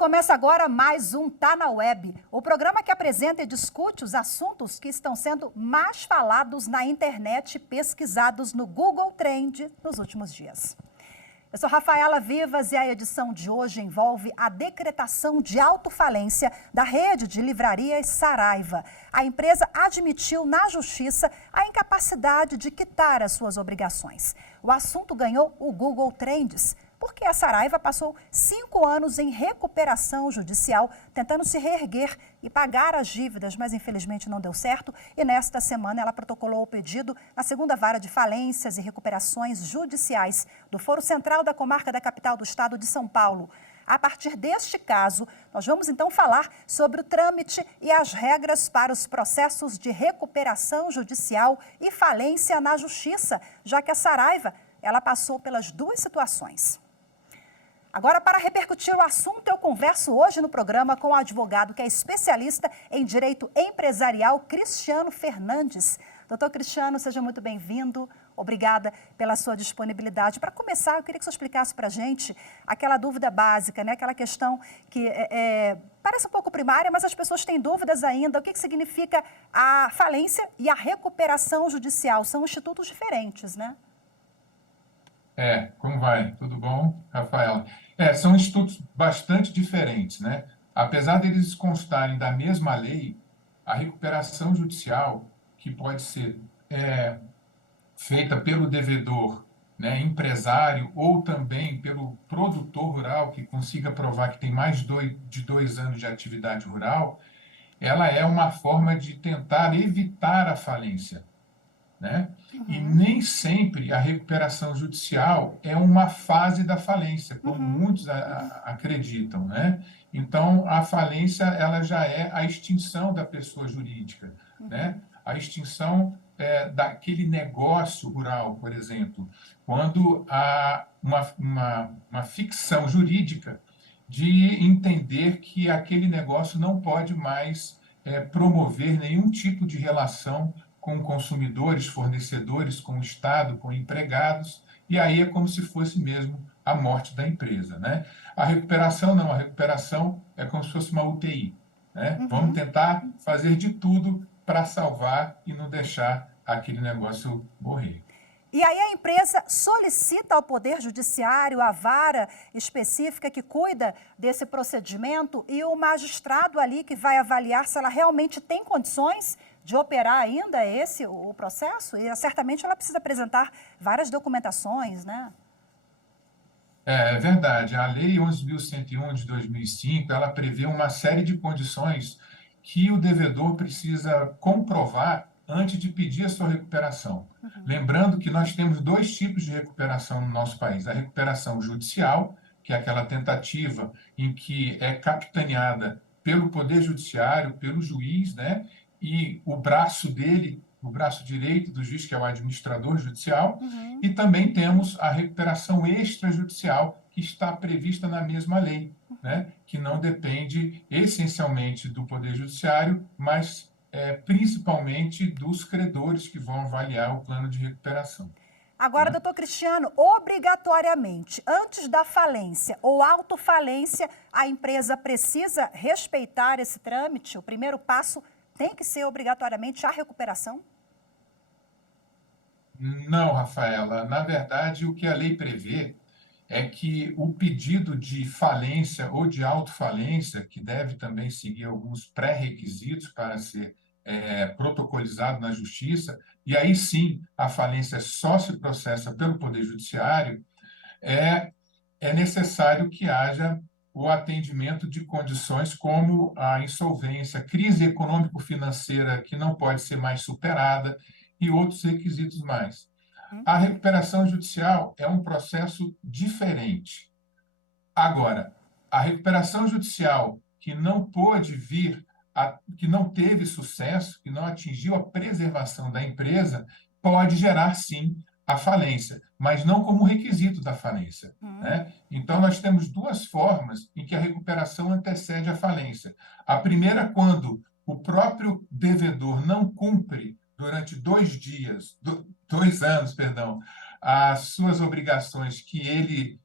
Começa agora mais um Tá na Web, o programa que apresenta e discute os assuntos que estão sendo mais falados na internet e pesquisados no Google Trend nos últimos dias. Eu sou Rafaela Vivas e a edição de hoje envolve a decretação de autofalência da rede de livrarias Saraiva. A empresa admitiu na justiça a incapacidade de quitar as suas obrigações. O assunto ganhou o Google Trends, porque a Saraiva passou 5 anos em recuperação judicial, tentando se reerguer e pagar as dívidas, mas infelizmente não deu certo. E nesta semana ela protocolou o pedido na segunda vara de falências e recuperações judiciais do Foro Central da Comarca da Capital do Estado de São Paulo. A partir deste caso, nós vamos então falar sobre o trâmite e as regras para os processos de recuperação judicial e falência na Justiça, já que a Saraiva ela passou pelas duas situações. Agora, para repercutir o assunto, eu converso hoje no programa com o advogado que é especialista em direito empresarial, Cristiano Fernandes. Doutor Cristiano, seja muito bem-vindo. Obrigada pela sua disponibilidade. Para começar, eu queria que você explicasse para a gente aquela dúvida básica, né? Aquela questão que parece um pouco primária, mas as pessoas têm dúvidas ainda. O que significa a falência e a recuperação judicial? São institutos diferentes, né? Como vai? Tudo bom, Rafaela? São institutos bastante diferentes, né? Apesar deles constarem da mesma lei, a recuperação judicial, que pode ser feita pelo devedor, né, empresário, ou também pelo produtor rural, que consiga provar que tem mais de 2 anos de atividade rural, ela é uma forma de tentar evitar a falência, né? E nem sempre a recuperação judicial é uma fase da falência, como muitos acreditam, né? Então, a falência ela já é a extinção da pessoa jurídica, né? A extinção daquele negócio rural, por exemplo, quando há uma ficção jurídica de entender que aquele negócio não pode mais promover nenhum tipo de relação com consumidores, fornecedores, com o Estado, com empregados, e aí é como se fosse mesmo a morte da empresa, né? A recuperação não, a recuperação é como se fosse uma UTI, né? Vamos tentar fazer de tudo para salvar e não deixar aquele negócio morrer. E aí a empresa solicita ao Poder Judiciário a vara específica que cuida desse procedimento e o magistrado ali que vai avaliar se ela realmente tem condições de operar ainda o processo, e certamente ela precisa apresentar várias documentações, né? É verdade. A Lei 11.101 de 2005, ela prevê uma série de condições que o devedor precisa comprovar antes de pedir a sua recuperação. Lembrando que nós temos 2 tipos de recuperação no nosso país. A recuperação judicial, que é aquela tentativa em que é capitaneada pelo Poder Judiciário, pelo juiz, né? E o braço dele, o braço direito do juiz, que é o administrador judicial, e também temos a recuperação extrajudicial, que está prevista na mesma lei, né? Que não depende essencialmente do Poder Judiciário, mas principalmente dos credores que vão avaliar o plano de recuperação. Agora, doutor Cristiano, obrigatoriamente, antes da falência ou autofalência, a empresa precisa respeitar esse trâmite? O primeiro passo tem que ser obrigatoriamente a recuperação? Não, Rafaela. Na verdade, o que a lei prevê é que o pedido de falência ou de autofalência, que deve também seguir alguns pré-requisitos para ser protocolizado na Justiça, e aí sim a falência só se processa pelo Poder Judiciário, é necessário que haja o atendimento de condições como a insolvência, crise econômico-financeira que não pode ser mais superada e outros requisitos mais. A recuperação judicial é um processo diferente. Agora, a recuperação judicial que não pôde vir, que não teve sucesso, que não atingiu a preservação da empresa, pode gerar, sim, a falência, mas não como requisito da falência, né? Então, nós temos 2 formas em que a recuperação antecede a falência. A primeira, quando o próprio devedor não cumpre durante 2 anos, as suas obrigações que ele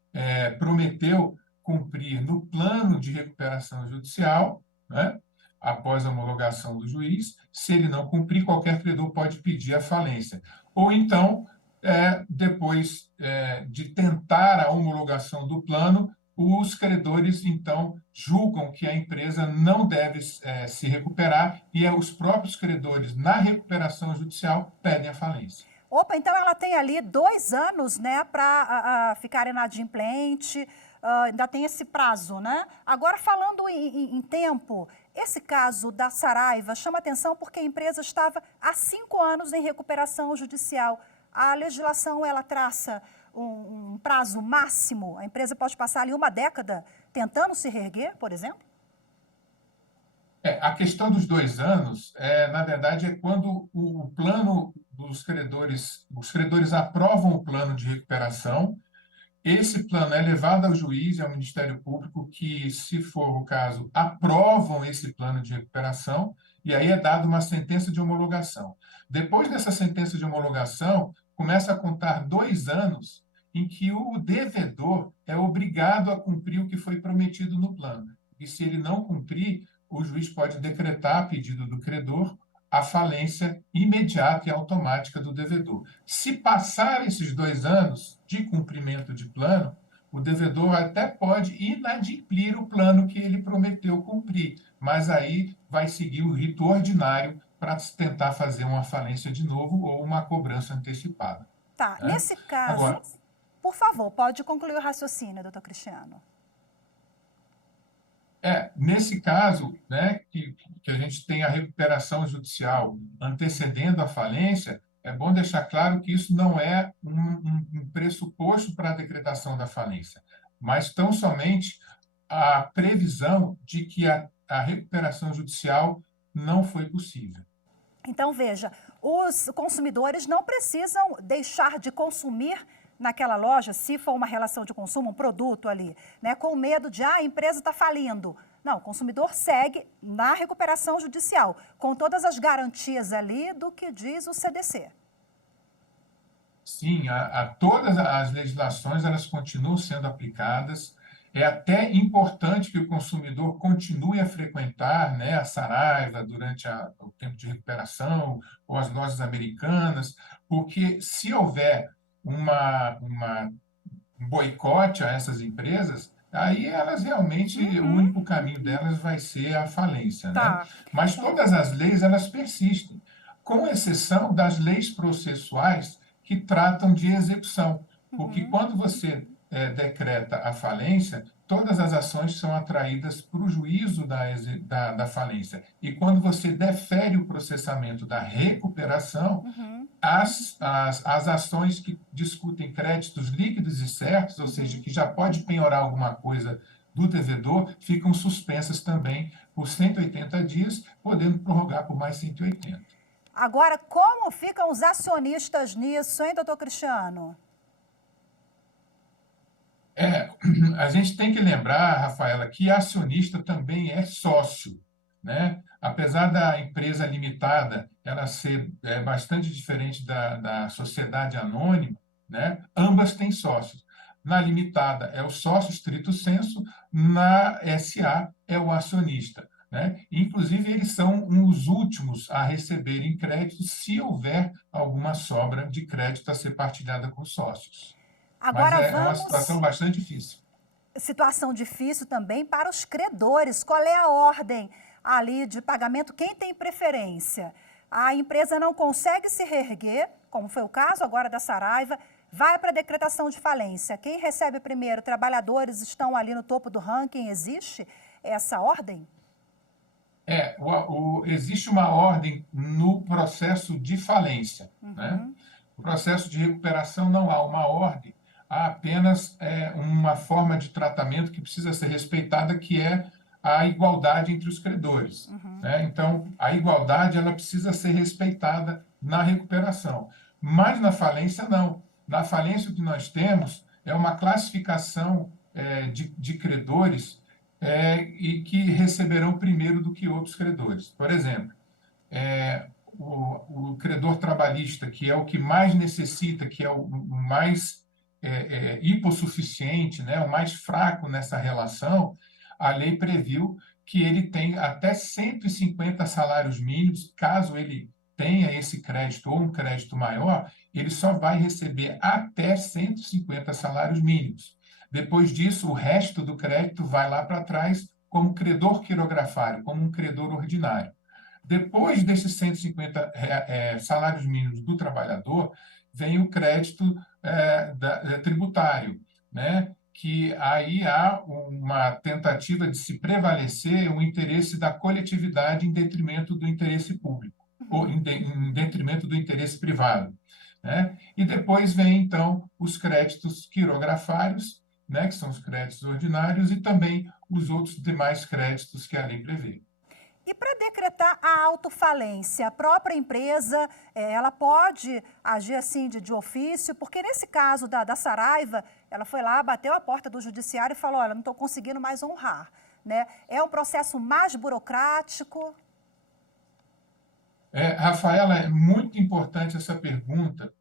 prometeu cumprir no plano de recuperação judicial, né, após a homologação do juiz. Se ele não cumprir, qualquer credor pode pedir a falência. Ou então, depois de tentar a homologação do plano, os credores, então, julgam que a empresa não deve se recuperar e os próprios credores, na recuperação judicial, pedem a falência. Opa, então ela tem ali 2 anos, né, para ficar inadimplente, ainda tem esse prazo, né? Agora, falando em tempo, esse caso da Saraiva chama atenção porque a empresa estava há 5 anos em recuperação judicial. A legislação, ela traça um prazo máximo? A empresa pode passar ali 1 década tentando se reerguer, por exemplo? A questão dos 2 anos, na verdade, é quando o plano dos credores, os credores aprovam o plano de recuperação. Esse plano é levado ao juiz e ao Ministério Público, que, se for o caso, aprovam esse plano de recuperação, e aí é dada uma sentença de homologação. Depois dessa sentença de homologação, começa a contar 2 anos em que o devedor é obrigado a cumprir o que foi prometido no plano. E se ele não cumprir, o juiz pode decretar, a pedido do credor, a falência imediata e automática do devedor. Se passar esses 2 anos de cumprimento de plano, o devedor até pode inadimplir o plano que ele prometeu cumprir, mas aí vai seguir o rito ordinário para tentar fazer uma falência de novo ou uma cobrança antecipada. Tá, Né? nesse caso, Agora, por favor, pode concluir o raciocínio, doutor Cristiano. Nesse caso, né, que a gente tem a recuperação judicial antecedendo a falência, é bom deixar claro que isso não é um pressuposto para a decretação da falência, mas tão somente a previsão de que a recuperação judicial não foi possível. Então, veja, os consumidores não precisam deixar de consumir naquela loja, se for uma relação de consumo, um produto ali, né, com medo de, a empresa está falindo. Não, o consumidor segue na recuperação judicial, com todas as garantias ali do que diz o CDC. Sim, todas as legislações elas continuam sendo aplicadas. É até importante que o consumidor continue a frequentar, né, a Saraiva durante o tempo de recuperação ou as lojas americanas, porque se houver um boicote a essas empresas, aí elas realmente, o único caminho delas vai ser a falência, né? Tá. Mas todas as leis, elas persistem, com exceção das leis processuais que tratam de execução, porque quando você decreta a falência, todas as ações são atraídas para o juízo da falência. E quando você defere o processamento da recuperação, as ações que discutem créditos líquidos e certos, ou seja, que já pode penhorar alguma coisa do devedor, ficam suspensas também por 180 dias, podendo prorrogar por mais 180. Agora, como ficam os acionistas nisso, hein, doutor Cristiano? A gente tem que lembrar, Rafaela, que acionista também é sócio, né? Apesar da empresa limitada ela ser bastante diferente da sociedade anônima, né? Ambas têm sócios. Na limitada é o sócio stricto sensu, na SA é o acionista, né? Inclusive, eles são os últimos a receberem crédito se houver alguma sobra de crédito a ser partilhada com os sócios. Mas Agora é uma situação bastante difícil. Situação difícil também para os credores. Qual é a ordem ali de pagamento? Quem tem preferência? A empresa não consegue se reerguer, como foi o caso agora da Saraiva, vai para a decretação de falência. Quem recebe primeiro? Trabalhadores estão ali no topo do ranking. Existe essa ordem? Existe uma ordem no processo de falência, né? O processo de recuperação não há uma ordem, há apenas uma forma de tratamento que precisa ser respeitada, que é a igualdade entre os credores, né? Então, a igualdade ela precisa ser respeitada na recuperação, mas na falência não. Na falência, o que nós temos é uma classificação de credores e que receberão primeiro do que outros credores. Por exemplo, o credor trabalhista, que é o que mais necessita, que é o mais hipossuficiente, né, o mais fraco nessa relação, a lei previu que ele tem até 150 salários mínimos, caso ele tenha esse crédito ou um crédito maior, ele só vai receber até 150 salários mínimos. Depois disso, o resto do crédito vai lá para trás como credor quirografário, como um credor ordinário. Depois desses 150 salários mínimos do trabalhador, vem o crédito tributário, né? Que aí há uma tentativa de se prevalecer o interesse da coletividade em detrimento do interesse público, ou em detrimento do interesse privado, né? E depois vem, então, os créditos quirografários, né, que são os créditos ordinários, e também os outros demais créditos que a lei prevê. E para decretar a autofalência, a própria empresa, ela pode agir assim de ofício, porque nesse caso da Saraiva, ela foi lá, bateu a porta do judiciário e falou, olha, não estou conseguindo mais honrar, né? É um processo mais burocrático? Rafaela, é muito importante essa pergunta,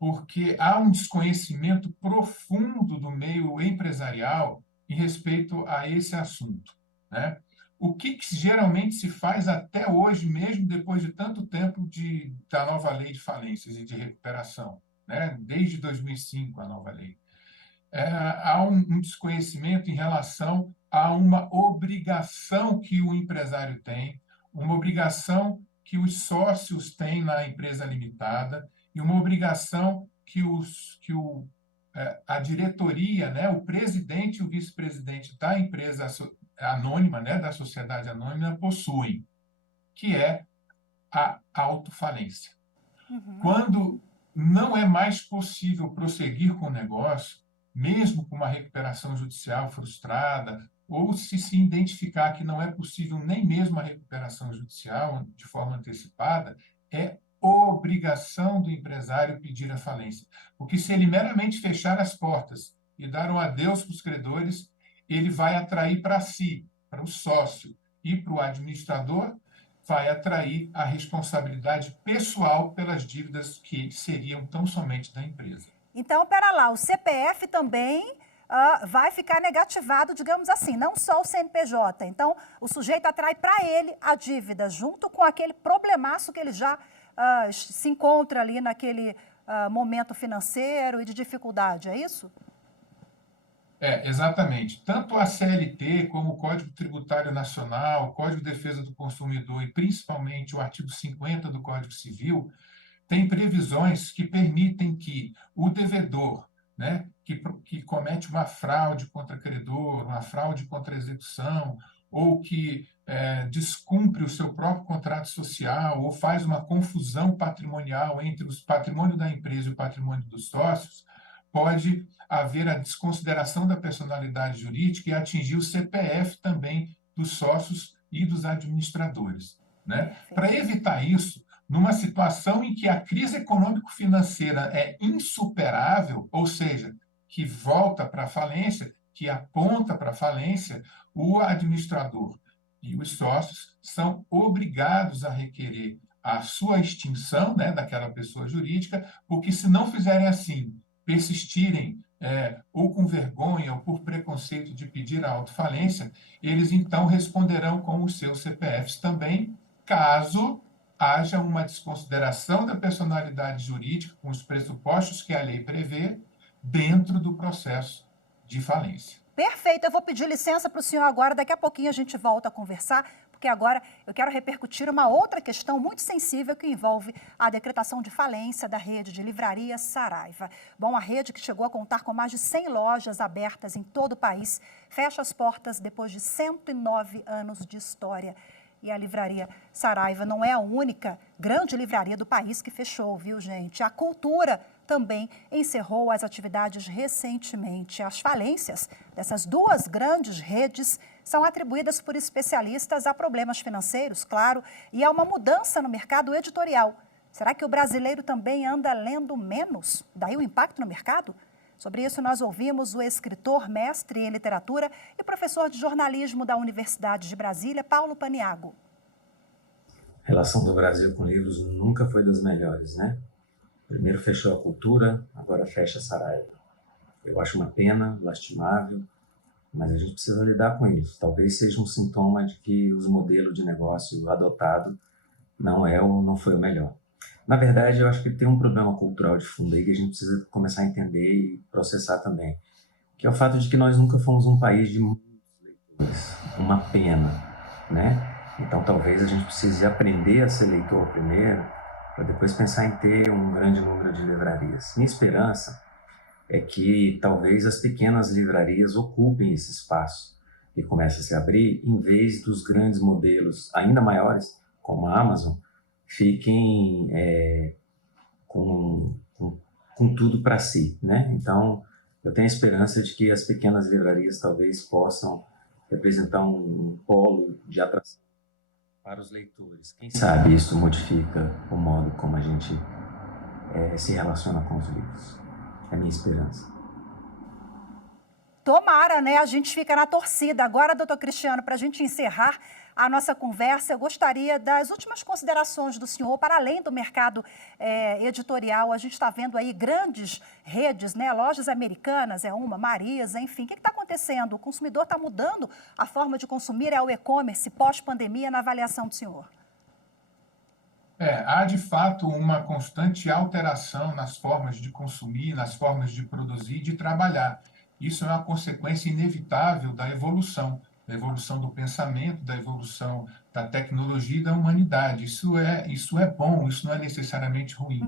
porque há um desconhecimento profundo do meio empresarial em respeito a esse assunto, né? O que geralmente se faz até hoje, mesmo depois de tanto tempo da nova lei de falências e de recuperação, né? Desde 2005, a nova lei. Há um desconhecimento em relação a uma obrigação que o empresário tem, uma obrigação que os sócios têm na empresa limitada e uma obrigação a diretoria, né, o presidente e o vice-presidente da empresa anônima, né, da sociedade anônima, possuem, que é a autofalência. Quando não é mais possível prosseguir com o negócio, mesmo com uma recuperação judicial frustrada, ou se identificar que não é possível nem mesmo a recuperação judicial de forma antecipada, é obrigação do empresário pedir a falência. Porque se ele meramente fechar as portas e dar um adeus para os credores, ele vai atrair para si, para o sócio e para o administrador, vai atrair a responsabilidade pessoal pelas dívidas que seriam tão somente da empresa. Então, pera lá, o CPF também vai ficar negativado, digamos assim, não só o CNPJ. Então, o sujeito atrai para ele a dívida, junto com aquele problemaço que ele já se encontra ali naquele momento financeiro e de dificuldade, é isso? Exatamente. Tanto a CLT como o Código Tributário Nacional, o Código de Defesa do Consumidor e principalmente o artigo 50 do Código Civil têm previsões que permitem que o devedor, né, que comete uma fraude contra credor, uma fraude contra a execução, ou que descumpre o seu próprio contrato social, ou faz uma confusão patrimonial entre o patrimônio da empresa e o patrimônio dos sócios, pode haver a desconsideração da personalidade jurídica e atingir o CPF também dos sócios e dos administradores, né? Para evitar isso, numa situação em que a crise econômico-financeira é insuperável, ou seja, que volta para a falência, que aponta para a falência, o administrador e os sócios são obrigados a requerer a sua extinção, né, daquela pessoa jurídica, porque se não fizerem assim, persistirem ou com vergonha ou por preconceito de pedir a autofalência, eles então responderão com os seus CPFs também, caso haja uma desconsideração da personalidade jurídica com os pressupostos que a lei prevê dentro do processo de falência. Perfeito, eu vou pedir licença para o senhor agora, daqui a pouquinho a gente volta a conversar, porque agora eu quero repercutir uma outra questão muito sensível que envolve a decretação de falência da rede de livraria Saraiva. Bom, a rede, que chegou a contar com mais de 100 lojas abertas em todo o país, fecha as portas depois de 109 anos de história. E a livraria Saraiva não é a única grande livraria do país que fechou, viu, gente? A Cultura também encerrou as atividades recentemente. As falências dessas duas grandes redes são atribuídas por especialistas a problemas financeiros, claro, e a uma mudança no mercado editorial. Será que o brasileiro também anda lendo menos? Daí o impacto no mercado? Sobre isso, nós ouvimos o escritor, mestre em literatura e professor de jornalismo da Universidade de Brasília, Paulo Paniaggo. A relação do Brasil com livros nunca foi das melhores, né? Primeiro fechou a Cultura, agora fecha a Saraiva. Eu acho uma pena, lastimável, mas a gente precisa lidar com isso. Talvez seja um sintoma de que os modelos de negócio adotado não foi o melhor. Na verdade, eu acho que tem um problema cultural de fundo aí que a gente precisa começar a entender e processar também, que é o fato de que nós nunca fomos um país de muitos leitores. Uma pena, né? Então, talvez a gente precise aprender a ser leitor primeiro, para depois pensar em ter um grande número de livrarias. Minha esperança é que talvez as pequenas livrarias ocupem esse espaço e comecem a se abrir, em vez dos grandes modelos ainda maiores, como a Amazon, fiquem com tudo para si, né? Então, eu tenho a esperança de que as pequenas livrarias talvez possam representar um polo de atração para os leitores. Quem sabe isso modifica o modo como a gente se relaciona com os livros. É a minha esperança. Tomara, né? A gente fica na torcida. Agora, doutor Cristiano, para a gente encerrar a nossa conversa, eu gostaria das últimas considerações do senhor, para além do mercado editorial. A gente está vendo aí grandes redes, né? Lojas americanas, Marisa, enfim. O que está acontecendo? O consumidor está mudando a forma de consumir o e-commerce pós-pandemia, na avaliação do senhor? Há de fato uma constante alteração nas formas de consumir, nas formas de produzir e de trabalhar. Isso é uma consequência inevitável da evolução do pensamento, da evolução da tecnologia e da humanidade. Isso é bom, isso não é necessariamente ruim.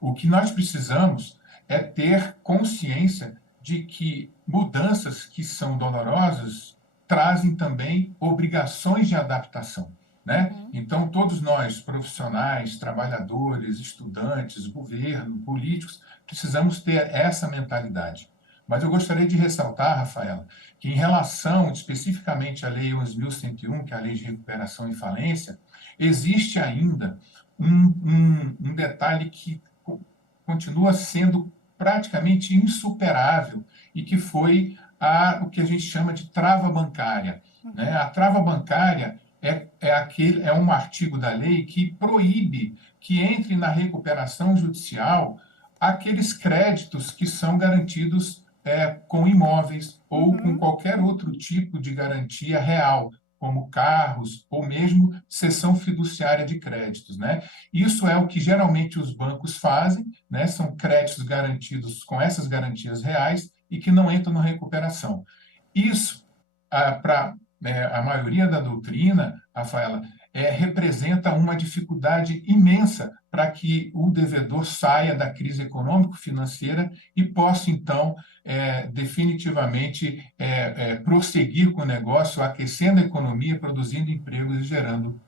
O que nós precisamos é ter consciência de que mudanças que são dolorosas trazem também obrigações de adaptação, né? Então, todos nós, profissionais, trabalhadores, estudantes, governo, políticos, precisamos ter essa mentalidade. Mas eu gostaria de ressaltar, Rafaela, que em relação especificamente à Lei 11.101, que é a Lei de Recuperação e Falência, existe ainda um detalhe que continua sendo praticamente insuperável e que foi o que a gente chama de trava bancária, né? A trava bancária é um artigo da lei que proíbe que entre na recuperação judicial aqueles créditos que são garantidos com imóveis ou com qualquer outro tipo de garantia real, como carros ou mesmo cessão fiduciária de créditos, né? Isso é o que geralmente os bancos fazem, né? São créditos garantidos com essas garantias reais e que não entram na recuperação. Isso, para a maioria da doutrina, Rafaela, representa uma dificuldade imensa para que o devedor saia da crise econômico-financeira e possa, então, definitivamente prosseguir com o negócio, aquecendo a economia, produzindo empregos e gerando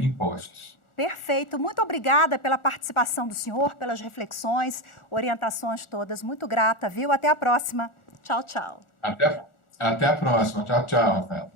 impostos. Perfeito. Muito obrigada pela participação do senhor, pelas reflexões, orientações todas. Muito grata, viu? Até a próxima. Tchau, tchau. Até a próxima. Tchau, tchau, Rafael.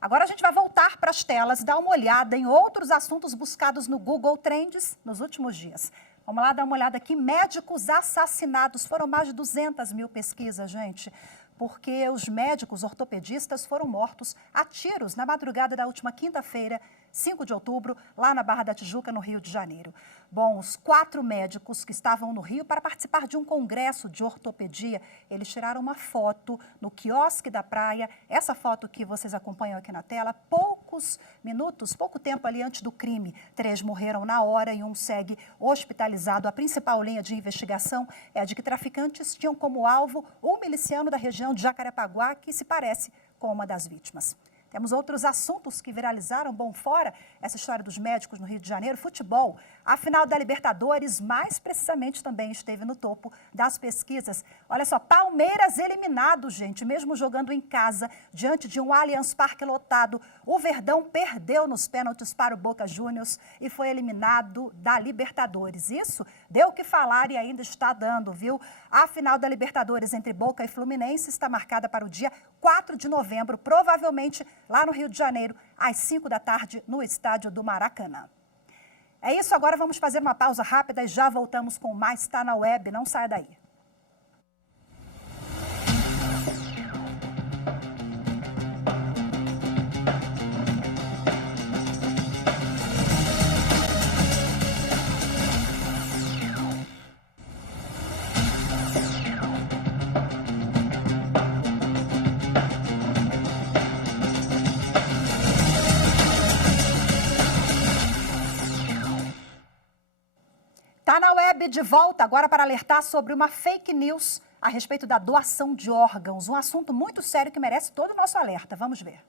Agora a gente vai voltar para as telas e dar uma olhada em outros assuntos buscados no Google Trends nos últimos dias. Vamos lá dar uma olhada aqui. Médicos assassinados. Foram mais de 200 mil pesquisas, gente, porque os médicos ortopedistas foram mortos a tiros na madrugada da última quinta-feira, 5 de outubro, lá na Barra da Tijuca, no Rio de Janeiro. Bom, os 4 médicos que estavam no Rio para participar de um congresso de ortopedia, eles tiraram uma foto no quiosque da praia. Essa foto que vocês acompanham aqui na tela, pouco tempo ali antes do crime. 3 morreram na hora e um segue hospitalizado. A principal linha de investigação é a de que traficantes tinham como alvo um miliciano da região de Jacarepaguá, que se parece com uma das vítimas. Temos outros assuntos que viralizaram, bom, fora essa história dos médicos no Rio de Janeiro. Futebol, a final da Libertadores, mais precisamente, também esteve no topo das pesquisas. Olha só, Palmeiras eliminado, gente, mesmo jogando em casa, diante de um Allianz Parque lotado. O Verdão perdeu nos pênaltis para o Boca Juniors e foi eliminado da Libertadores. Isso deu o que falar e ainda está dando, viu? A final da Libertadores entre Boca e Fluminense está marcada para o dia 4 de novembro, provavelmente lá no Rio de Janeiro, às 5 da tarde, no estádio do Maracanã. É isso, agora vamos fazer uma pausa rápida e já voltamos com mais Tá na Web. Não saia daí. Web de volta agora para alertar sobre uma fake news a respeito da doação de órgãos. Um assunto muito sério que merece todo o nosso alerta. Vamos ver.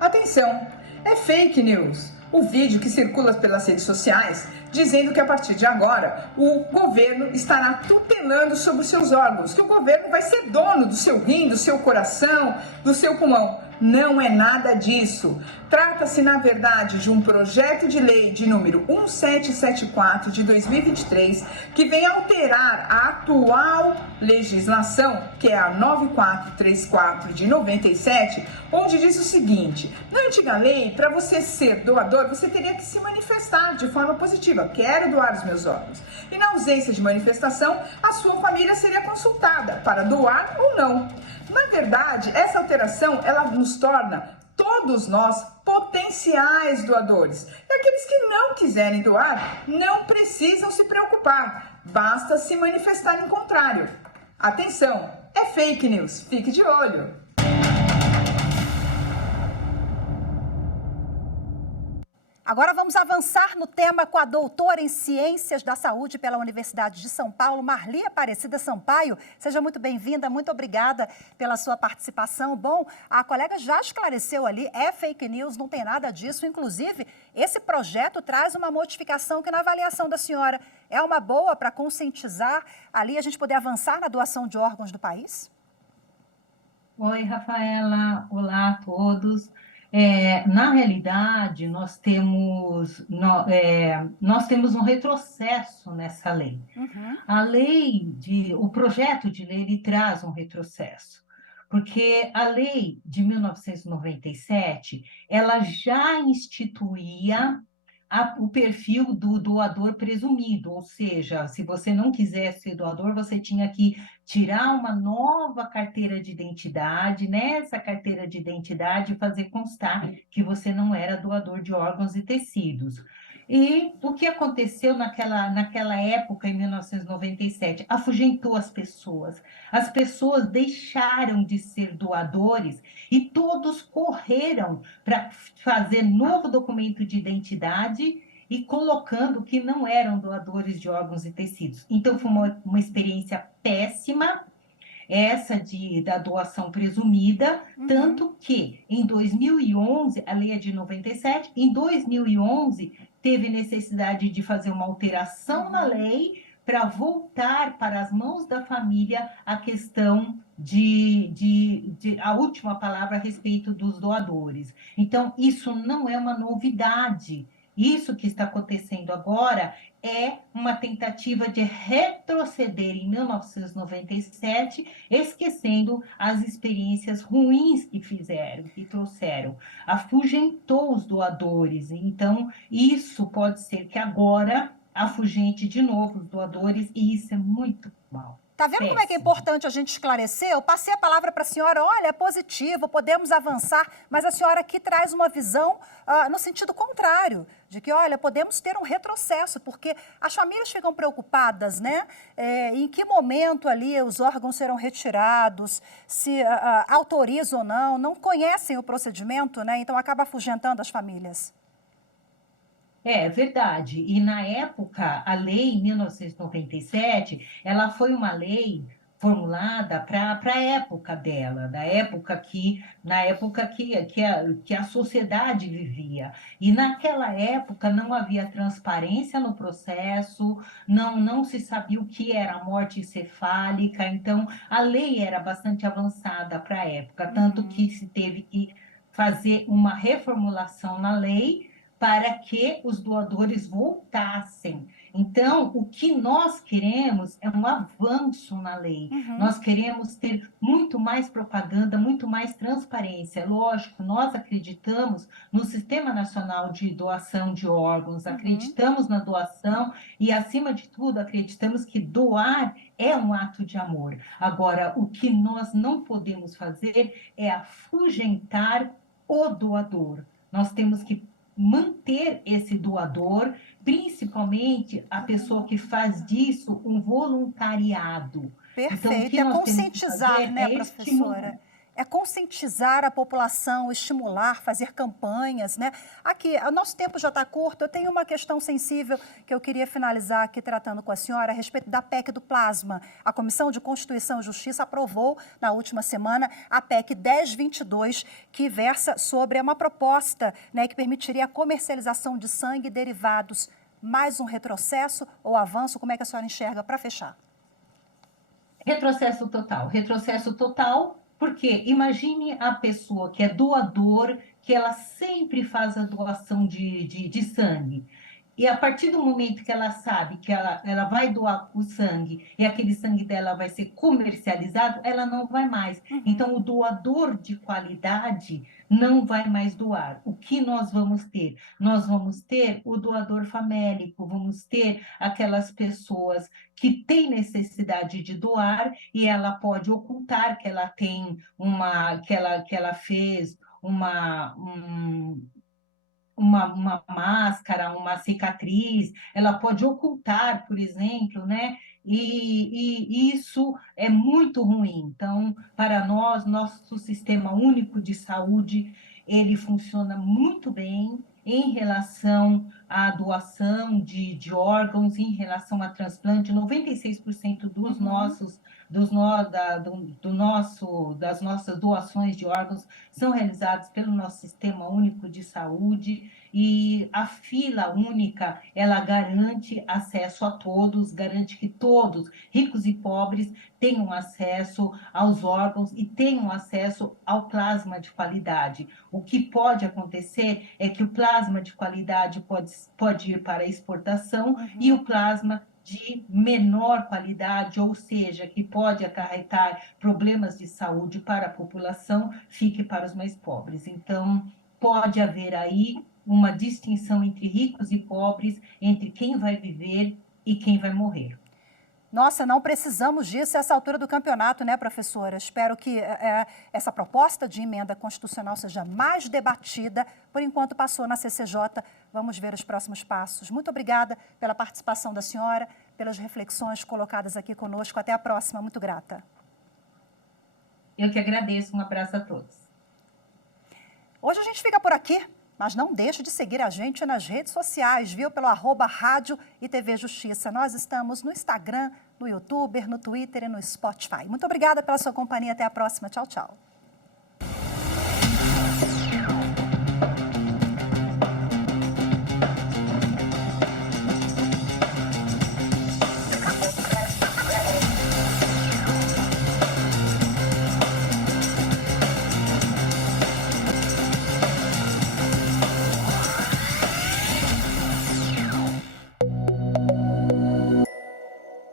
Atenção, é fake news. O vídeo que circula pelas redes sociais dizendo que a partir de agora o governo estará tutelando sobre os seus órgãos, que o governo vai ser dono do seu rim, do seu coração, do seu pulmão. Não é nada disso. Trata-se, na verdade, de um projeto de lei de número 1774 de 2023 que vem alterar a atual legislação, que é a 9434 de 97, onde diz o seguinte: na antiga lei, para você ser doador, você teria que se manifestar de forma positiva. Quero doar os meus órgãos. E na ausência de manifestação, a sua família seria consultada para doar ou não. Na verdade, essa alteração, ela nos torna todos nós potenciais doadores. E aqueles que não quiserem doar, não precisam se preocupar. Basta se manifestar em contrário. Atenção, é fake news. Fique de olho. Agora vamos avançar no tema com a doutora em Ciências da Saúde pela Universidade de São Paulo, Marli Aparecida Sampaio. Seja muito bem-vinda, muito obrigada pela sua participação. Bom, a colega já esclareceu ali, é fake news, não tem nada disso. Inclusive, esse projeto traz uma modificação que, na avaliação da senhora, é uma boa para conscientizar ali a gente poder avançar na doação de órgãos do país? Oi, Rafaela. Olá a todos. Na realidade, nós temos um retrocesso nessa lei. O projeto de lei, ele traz um retrocesso, porque a lei de 1997, ela já instituía o perfil do doador presumido, ou seja, se você não quiser ser doador, você tinha que tirar uma nova carteira de identidade, nessa carteira de identidade fazer constar que você não era doador de órgãos e tecidos. E o que aconteceu naquela época, em 1997? Afugentou as pessoas. As pessoas deixaram de ser doadores e todos correram para fazer novo documento de identidade e colocando que não eram doadores de órgãos e tecidos. Então, foi uma experiência péssima, essa da doação presumida, tanto que, em 2011, a lei é de 97, em 2011, teve necessidade de fazer uma alteração na lei para voltar para as mãos da família a questão a última palavra a respeito dos doadores. Então, isso não é uma novidade. Isso que está acontecendo agora é uma tentativa de retroceder em 1997, esquecendo as experiências ruins que trouxeram. Afugentou os doadores. Então, isso pode ser que agora afugente de novo os doadores, e isso é muito mal. Tá vendo como é que é importante a gente esclarecer? Eu passei a palavra para a senhora, olha, é positivo, podemos avançar, mas a senhora aqui traz uma visão no sentido contrário, de que, olha, podemos ter um retrocesso, porque as famílias ficam preocupadas, né? Em que momento ali os órgãos serão retirados, se autoriza ou não conhecem o procedimento, né? Então acaba afugentando as famílias. É verdade. E na época, a lei em 1997, ela foi uma lei formulada para a época dela, na época que a sociedade vivia. E naquela época não havia transparência no processo, não se sabia o que era a morte encefálica, então a lei era bastante avançada para a época, tanto que se teve que fazer uma reformulação na lei para que os doadores voltassem. Então, o que nós queremos é um avanço na lei. Nós queremos ter muito mais propaganda, muito mais transparência. Lógico, nós acreditamos no Sistema Nacional de Doação de Órgãos, acreditamos na doação e, acima de tudo, acreditamos que doar é um ato de amor. Agora, o que nós não podemos fazer é afugentar o doador. nós temos que manter esse doador, principalmente a pessoa que faz disso um voluntariado. Então, o Perfeito. que É nós temos que conscientizar, fazer né, é estimular. professora? É conscientizar a população, estimular, fazer campanhas, né? Aqui, o nosso tempo já está curto. Eu tenho uma questão sensível que eu queria finalizar aqui tratando com a senhora a respeito da PEC do plasma. A Comissão de Constituição e Justiça aprovou na última semana a PEC 1022, que versa sobre uma proposta, né, que permitiria a comercialização de sangue e derivados. Mais um retrocesso ou avanço? Como é que a senhora enxerga para fechar? Retrocesso total, porque imagine a pessoa que é doador, que ela sempre faz a doação de sangue. E a partir do momento que ela sabe que ela vai doar o sangue e aquele sangue dela vai ser comercializado, ela não vai mais. Então, o doador de qualidade não vai mais doar. O que nós vamos ter? Nós vamos ter o doador famélico, vamos ter aquelas pessoas que têm necessidade de doar e ela pode ocultar que ela tem que ela fez uma máscara, uma cicatriz, ela pode ocultar, por exemplo, né? E isso é muito ruim. Então, para nós, nosso sistema único de saúde, ele funciona muito bem em relação à doação de órgãos, em relação a transplante. 96% dos nossos das nossas doações de órgãos são realizadas pelo nosso Sistema Único de Saúde, e a fila única, ela garante acesso a todos, garante que todos, ricos e pobres, tenham acesso aos órgãos e tenham acesso ao plasma de qualidade. O que pode acontecer é que o plasma de qualidade pode ir para a exportação e o plasma de menor qualidade, ou seja, que pode acarretar problemas de saúde para a população, fique para os mais pobres. Então, pode haver aí uma distinção entre ricos e pobres, entre quem vai viver e quem vai morrer. Nossa, não precisamos disso a essa altura do campeonato, né, professora? Espero que essa proposta de emenda constitucional seja mais debatida. Por enquanto, passou na CCJ. Vamos ver os próximos passos. Muito obrigada pela participação da senhora, pelas reflexões colocadas aqui conosco. Até a próxima. Muito grata. Eu que agradeço. Um abraço a todos. Hoje a gente fica por aqui. Mas não deixe de seguir a gente nas redes sociais, viu? Pelo @Rádio e TV Justiça. Nós estamos no Instagram, no YouTube, no Twitter e no Spotify. Muito obrigada pela sua companhia. Até a próxima. Tchau, tchau.